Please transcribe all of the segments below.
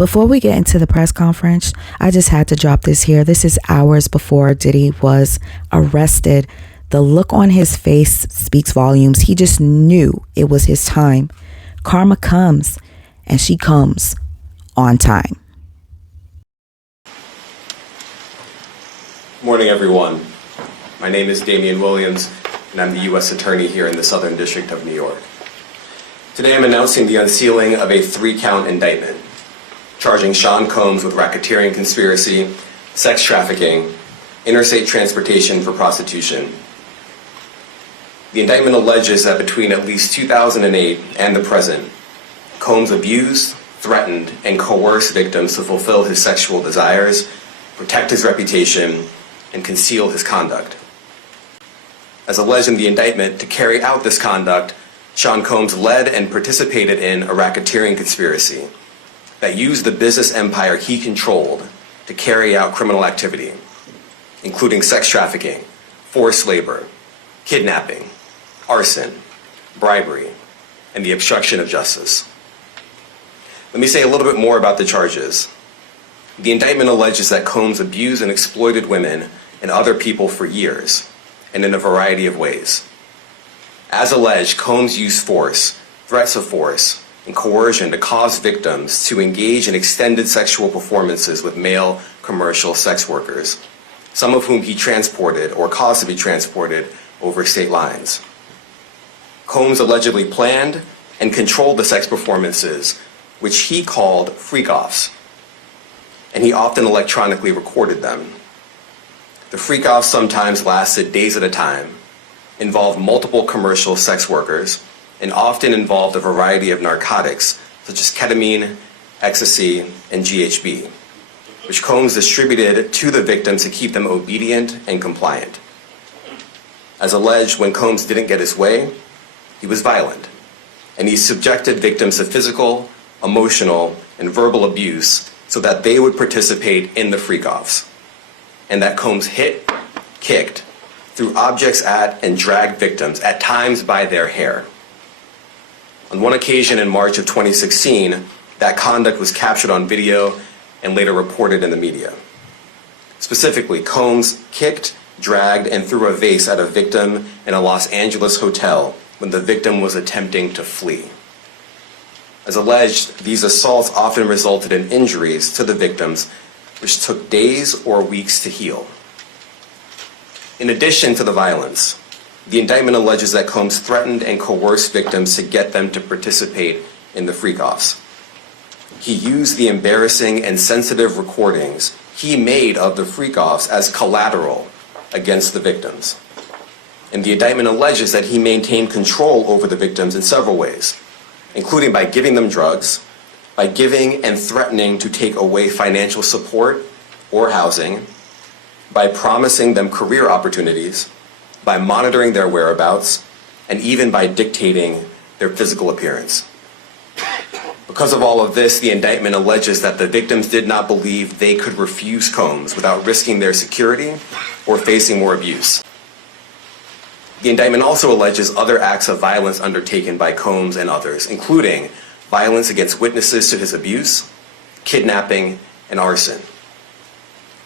Before we get into the press conference, I just had to drop this here. This is hours before Diddy was arrested. The look on his face speaks volumes. He just knew it was his time. Karma comes, and she comes on time. Morning, everyone. My name is Damian Williams, and I'm the U.S. Attorney here in the Southern District of New York. Today I'm announcing the unsealing of a 3-count indictment, charging Sean Combs with racketeering conspiracy, sex trafficking, interstate transportation for prostitution. The indictment alleges that between at least 2008 and the present, Combs abused, threatened, and coerced victims to fulfill his sexual desires, protect his reputation, and conceal his conduct. As alleged in the indictment, to carry out this conduct, Sean Combs led and participated in a racketeering conspiracy that used the business empire he controlled to carry out criminal activity, including sex trafficking, forced labor, kidnapping, arson, bribery, and the obstruction of justice. Let me say a little bit more about the charges. The indictment alleges that Combs abused and exploited women and other people for years, and in a variety of ways. As alleged, Combs used force, threats of force, and coercion to cause victims to engage in extended sexual performances with male commercial sex workers, some of whom he transported or caused to be transported over state lines. Combs allegedly planned and controlled the sex performances, which he called freak-offs, and he often electronically recorded them. The freak-offs sometimes lasted days at a time, involved multiple commercial sex workers, and often involved a variety of narcotics such as ketamine, ecstasy, and GHB, which Combs distributed to the victims to keep them obedient and compliant. As alleged, when Combs didn't get his way, he was violent, and he subjected victims to physical, emotional, and verbal abuse so that they would participate in the freak-offs, and that Combs hit, kicked, threw objects at, and dragged victims, at times by their hair. On one occasion in March of 2016, that conduct was captured on video and later reported in the media. Specifically, Combs kicked, dragged, and threw a vase at a victim in a Los Angeles hotel when the victim was attempting to flee. As alleged, these assaults often resulted in injuries to the victims, which took days or weeks to heal. In addition to the violence, the indictment alleges that Combs threatened and coerced victims to get them to participate in the freak-offs. He used the embarrassing and sensitive recordings he made of the freak-offs as collateral against the victims. And the indictment alleges that he maintained control over the victims in several ways, including by giving them drugs, by giving and threatening to take away financial support or housing, by promising them career opportunities, by monitoring their whereabouts, and even by dictating their physical appearance. Because of all of this, the indictment alleges that the victims did not believe they could refuse Combs without risking their security or facing more abuse. The indictment also alleges other acts of violence undertaken by Combs and others, including violence against witnesses to his abuse, kidnapping, and arson.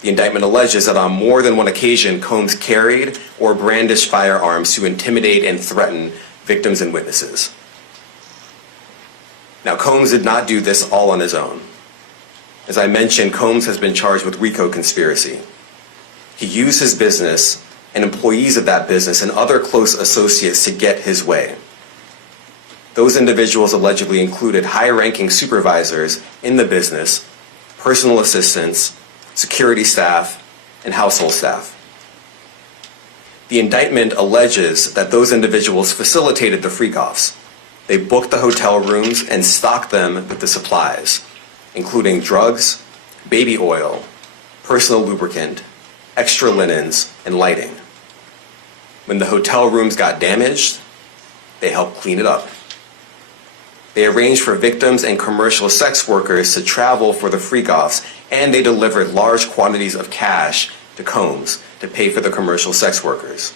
The indictment alleges that on more than one occasion, Combs carried or brandished firearms to intimidate and threaten victims and witnesses. Now, Combs did not do this all on his own. As I mentioned, Combs has been charged with RICO conspiracy. He used his business and employees of that business and other close associates to get his way. Those individuals allegedly included high-ranking supervisors in the business, personal assistants, security staff, and household staff. The indictment alleges that those individuals facilitated the freak-offs. They booked the hotel rooms and stocked them with the supplies, including drugs, baby oil, personal lubricant, extra linens, and lighting. When the hotel rooms got damaged, they helped clean it up. They arranged for victims and commercial sex workers to travel for the freak-offs, and they delivered large quantities of cash to Combs to pay for the commercial sex workers.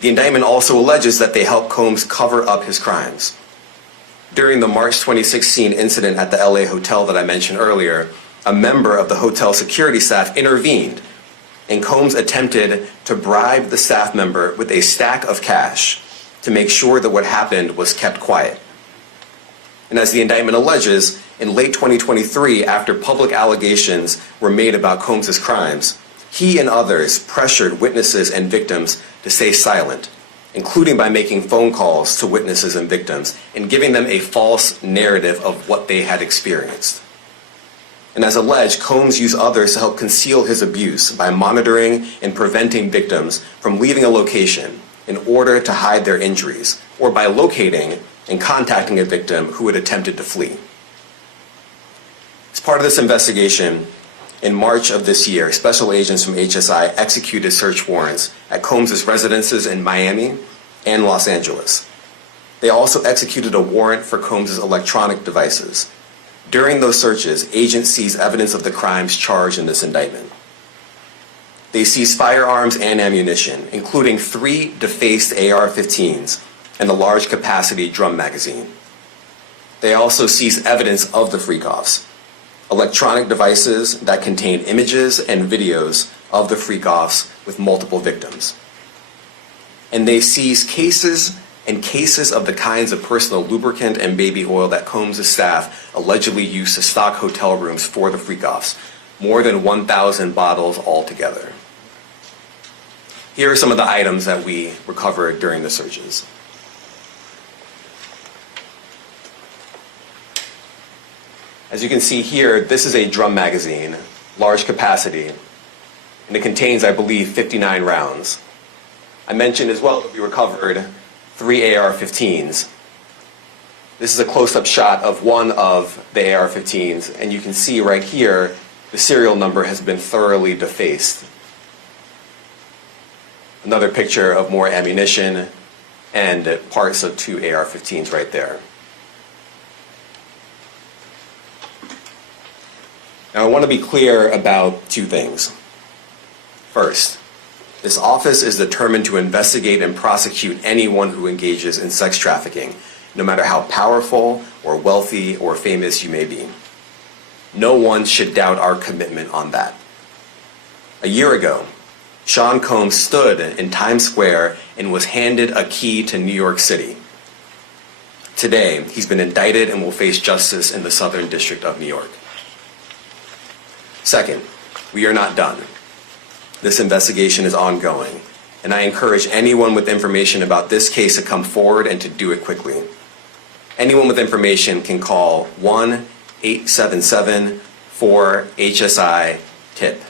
The indictment also alleges that they helped Combs cover up his crimes. During the March 2016 incident at the LA hotel that I mentioned earlier, a member of the hotel security staff intervened, and Combs attempted to bribe the staff member with a stack of cash to make sure that what happened was kept quiet. And as the indictment alleges, in late 2023, after public allegations were made about Combs' crimes, he and others pressured witnesses and victims to stay silent, including by making phone calls to witnesses and victims and giving them a false narrative of what they had experienced. And as alleged, Combs used others to help conceal his abuse by monitoring and preventing victims from leaving a location in order to hide their injuries, or by locating and contacting a victim who had attempted to flee. As part of this investigation, in March of this year, special agents from HSI executed search warrants at Combs' residences in Miami and Los Angeles. They also executed a warrant for Combs' electronic devices. During those searches, agents seized evidence of the crimes charged in this indictment. They seized firearms and ammunition, including 3 defaced AR-15s and a large capacity drum magazine. They also seized evidence of the freak-offs, electronic devices that contain images and videos of the freak-offs with multiple victims. And they seized cases and cases of the kinds of personal lubricant and baby oil that Combs' staff allegedly used to stock hotel rooms for the freak-offs, more than 1,000 bottles altogether. Here are some of the items that we recovered during the searches. As you can see here, this is a drum magazine, large capacity, and it contains, I believe, 59 rounds. I mentioned as well that we recovered 3 AR-15s. This is a close-up shot of one of the AR-15s, and you can see right here the serial number has been thoroughly defaced. Another picture of more ammunition and parts of 2 AR-15s right there. Now, I want to be clear about 2 things. First, this office is determined to investigate and prosecute anyone who engages in sex trafficking, no matter how powerful or wealthy or famous you may be. No one should doubt our commitment on that. A year ago, Sean Combs stood in Times Square and was handed a key to New York City. Today, he's been indicted and will face justice in the Southern District of New York. Second, we are not done. This investigation is ongoing, and I encourage anyone with information about this case to come forward and to do it quickly. Anyone with information can call 1-877-4HSI-TIP.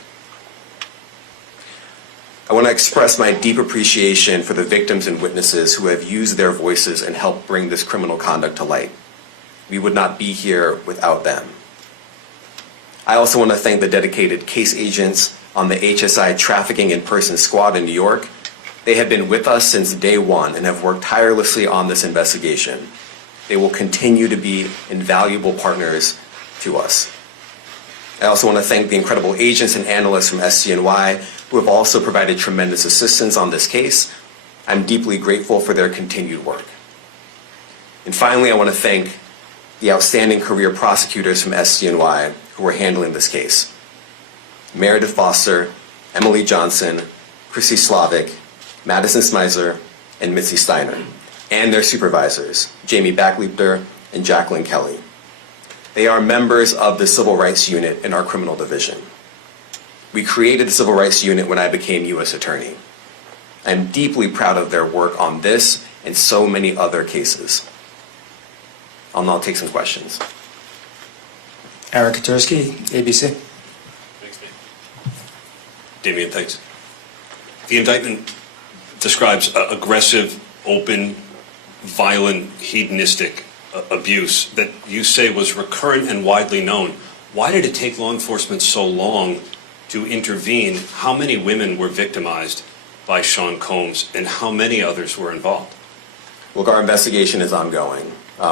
I want to express my deep appreciation for the victims and witnesses who have used their voices and helped bring this criminal conduct to light. We would not be here without them. I also want to thank the dedicated case agents on the HSI Trafficking in Person Squad in New York. They have been with us since day one and have worked tirelessly on this investigation. They will continue to be invaluable partners to us. I also want to thank the incredible agents and analysts from SCNY who have also provided tremendous assistance on this case. I'm deeply grateful for their continued work. And finally, I want to thank the outstanding career prosecutors from SCNY who are handling this case. Meredith Foster, Emily Johnson, Chrissy Slavic, Madison Smizer, and Mitzi Steiner, and their supervisors, Jamie Backleiter and Jacqueline Kelly. They are members of the Civil Rights Unit in our criminal division. We created the Civil Rights Unit when I became U.S. Attorney. I'm deeply proud of their work on this and so many other cases. I'll now take some questions. Eric Katursky, ABC. Thanks, Damian, thanks. The indictment describes aggressive, open, violent, hedonistic abuse that you say was recurrent and widely known. Why did it take law enforcement so long to intervene? How many women were victimized by Sean Combs, and how many others were involved? Look, our investigation is ongoing.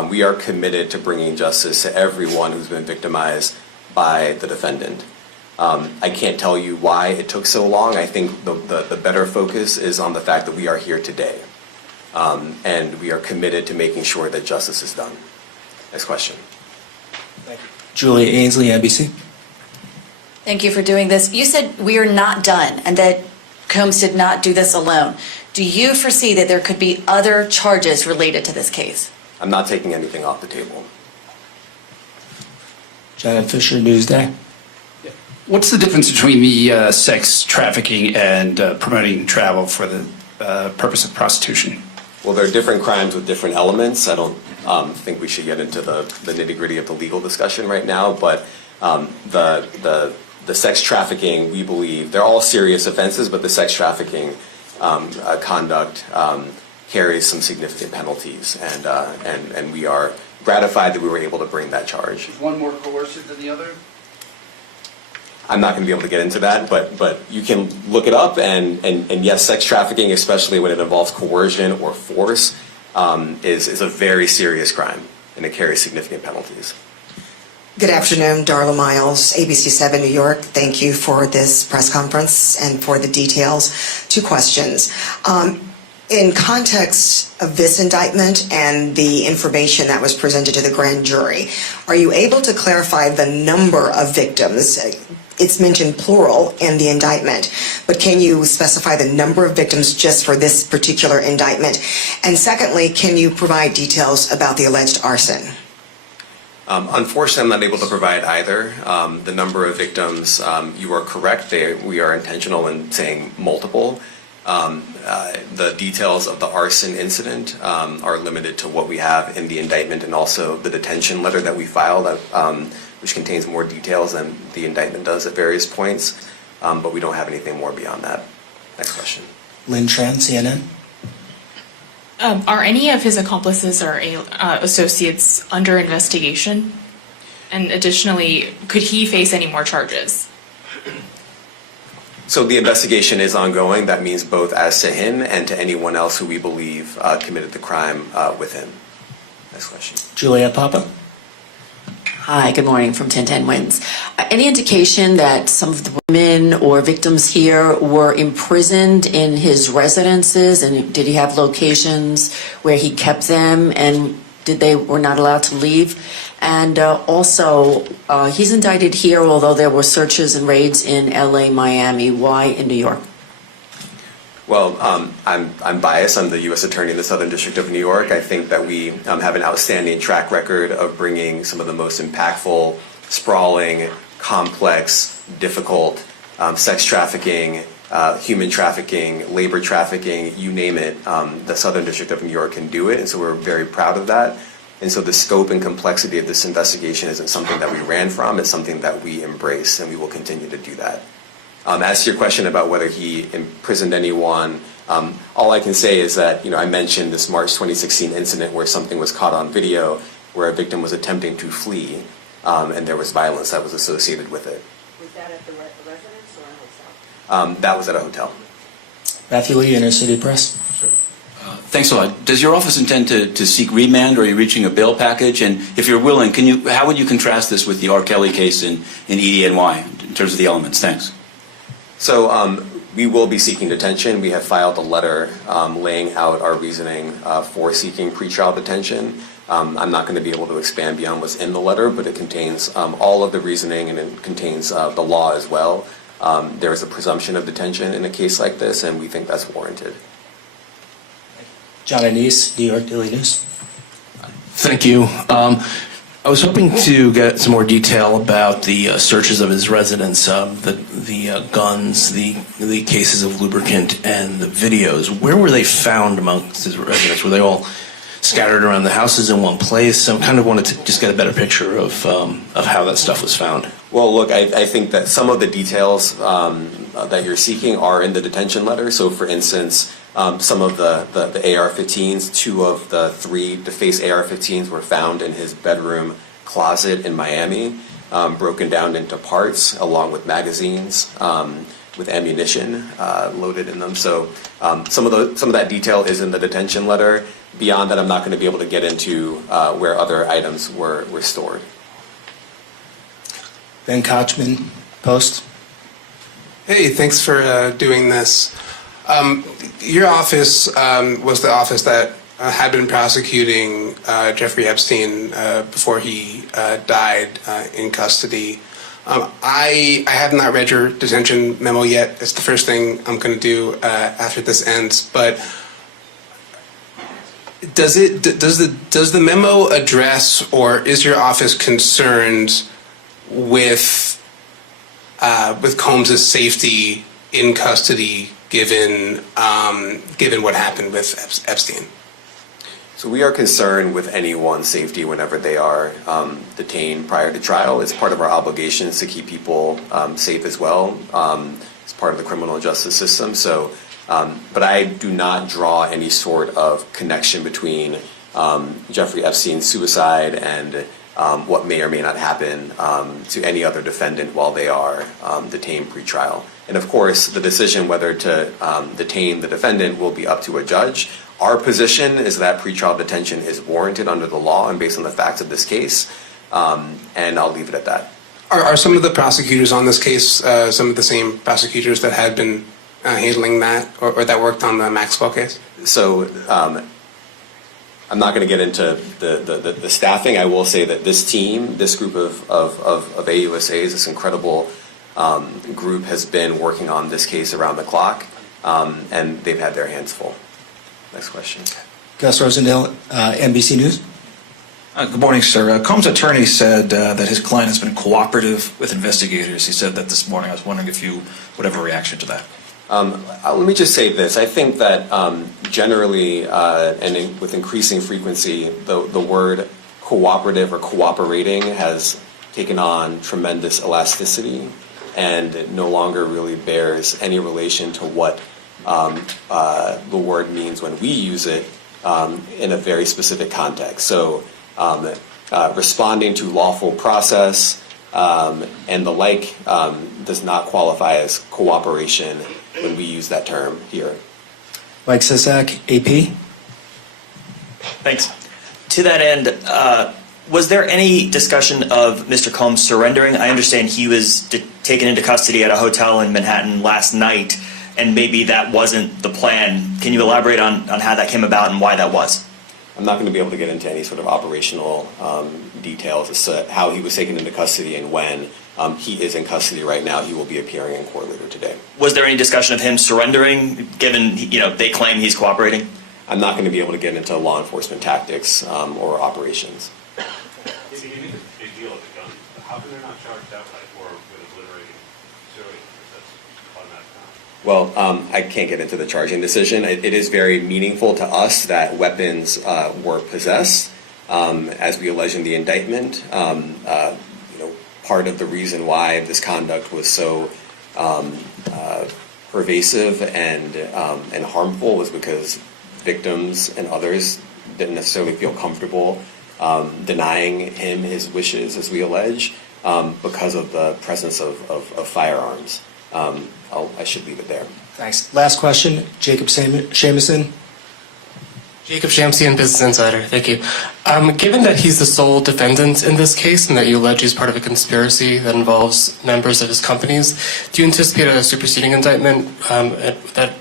We are committed to bringing justice to everyone who's been victimized by the defendant. I can't tell you why it took so long. I think the better focus is on the fact that we are here today. And we are committed to making sure that justice is done. Next question. Julia Ainsley, NBC. Thank you for doing this. You said we are not done and that Combs did not do this alone. Do you foresee that there could be other charges related to this case? I'm not taking anything off the table. Janet Fisher, Newsday. What's the difference between the sex trafficking and promoting travel for the purpose of prostitution? Well, there are different crimes with different elements. I don't think we should get into the nitty-gritty of the legal discussion right now, but the sex trafficking, we believe, they're all serious offenses, but the sex trafficking conduct carries some significant penalties, and we are gratified that we were able to bring that charge. Is one more coercive than the other? I'm not going to be able to get into that, but you can look it up, and yes, sex trafficking, especially when it involves coercion or force, is a very serious crime, and it carries significant penalties. Good afternoon, Darla Miles, ABC7 New York. Thank you for this press conference and for the details. Two questions. In context of this indictment and the information that was presented to the grand jury, are you able to clarify the number of victims? It's mentioned plural in the indictment, but can you specify the number of victims just for this particular indictment? And secondly, can you provide details about the alleged arson? Unfortunately, I'm not able to provide either. The number of victims, you are correct. We are intentional in saying multiple. The details of the arson incident are limited to what we have in the indictment and also the detention letter that we filed, which contains more details than the indictment does at various points. But we don't have anything more beyond that. Next question. Lynn Tran, CNN. Are any of his accomplices or associates under investigation? And additionally, could he face any more charges? So the investigation is ongoing. That means both as to him and to anyone else who we believe committed the crime with him. Next question. Juliet Papa. Hi, good morning from 1010 Wins. Any indication that some of the women or victims here were imprisoned in his residences, and did he have locations where he kept them, and were not allowed to leave? And also, he's indicted here, although there were searches and raids in LA, Miami. Why in New York? Well, I'm biased. I'm the U.S. Attorney in the Southern District of New York. I think that we have an outstanding track record of bringing some of the most impactful, sprawling, complex, difficult sex trafficking, human trafficking, labor trafficking, you name it. The Southern District of New York can do it, and so we're very proud of that. And so the scope and complexity of this investigation isn't something that we ran from. It's something that we embrace, and we will continue to do that. As to your question about whether he imprisoned anyone, all I can say is that, I mentioned this March 2016 incident where something was caught on video where a victim was attempting to flee, and there was violence that was associated with it. Was that at the residence or a hotel? That was at a hotel. Matthew Lee, Inner City Press. Thanks a lot. Does your office intend to seek remand, or are you reaching a bail package? And if you're willing, how would you contrast this with the R. Kelly case in EDNY in terms of the elements? Thanks. So we will be seeking detention. We have filed a letter laying out our reasoning for seeking pretrial detention. I'm not going to be able to expand beyond what's in the letter, but it contains all of the reasoning, and it contains the law as well. There is a presumption of detention in a case like this, and we think that's warranted. John Anise, New York Daily News. Thank you. I was hoping to get some more detail about the searches of his residence, the guns, the cases of lubricant, and the videos. Where were they found amongst his residence? Were they all scattered around the houses in one place? I kind of wanted to just get a better picture of how that stuff was found. Well, look, I think that some of the details that you're seeking are in the detention letter. So, for instance, some of the AR-15s, two of the three defaced AR-15s were found in his bedroom closet in Miami, broken down into parts along with magazines with ammunition loaded in them. So some of that detail is in the detention letter. Beyond that, I'm not going to be able to get into where other items were stored. Ben Kochman, Post. Hey, thanks for doing this. Your office was the office that had been prosecuting Jeffrey Epstein before he died in custody. I have not read your detention memo yet. It's the first thing I'm going to do after this ends. But does the memo address, or is your office concerned with Combs' safety in custody, given what happened with Epstein? So we are concerned with anyone's safety whenever they are detained prior to trial. It's part of our obligations to keep people safe as well. It's part of the criminal justice system. So, but I do not draw any sort of connection between Jeffrey Epstein's suicide and what may or may not happen to any other defendant while they are detained pre-trial. And of course, the decision whether to detain the defendant will be up to a judge. Our position is that pretrial detention is warranted under the law and based on the facts of this case, and I'll leave it at that. Are some of the prosecutors on this case some of the same prosecutors that had been handling that, or that worked on the Maxwell case? So I'm not going to get into the staffing. I will say that this team, this group of AUSAs, this incredible group has been working on this case around the clock, and they've had their hands full. Next question. Gus Rosendale, NBC News. Good morning, sir. Combs' attorney said that his client has been cooperative with investigators. He said that this morning. I was wondering if you would have a reaction to that. Let me just say this. I think that generally with increasing frequency, the word cooperative or cooperating has taken on tremendous elasticity and no longer really bears any relation to what the word means when we use it in a very specific context. So responding to lawful process and the like does not qualify as cooperation when we use that term here. Mike Sisak, AP. Thanks. To that end, was there any discussion of Mr. Combs surrendering? I understand he was taken into custody at a hotel in Manhattan last night, and maybe that wasn't the plan. Can you elaborate on how that came about and why that was? I'm not going to be able to get into any sort of operational details as to how he was taken into custody and when. He is in custody right now. He will be appearing in court later today. Was there any discussion of him surrendering, given they claim he's cooperating? I'm not going to be able to get into law enforcement tactics or operations. It's a big deal with the gun. How come they're not charged outright or with obliterating civilians? That's automatic. Well, I can't get into the charging decision. It is very meaningful to us that weapons were possessed, as we allege in the indictment. Part of the reason why this conduct was so pervasive and harmful was because victims and others didn't necessarily feel comfortable denying him his wishes, as we allege, because of the presence of firearms. I should leave it there. Thanks. Last question, Jacob Shamison. Jacob Shamsian, Business Insider. Thank you. Given that he's the sole defendant in this case and that you allege he's part of a conspiracy that involves members of his companies, do you anticipate a superseding indictment that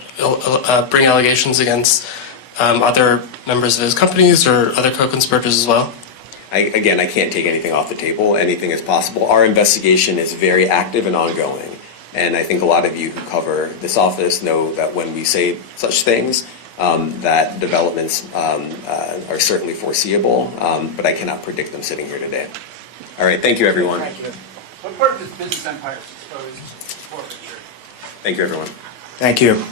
bring allegations against other members of his companies or other co-conspirators as well? I can't take anything off the table. Anything is possible. Our investigation is very active and ongoing. And I think a lot of you who cover this office know that when we say such things, that developments are certainly foreseeable, but I cannot predict them sitting here today. All right, thank you, everyone. Thank you. What part of his business empire is exposed to forfeiture? Thank you, everyone. Thank you.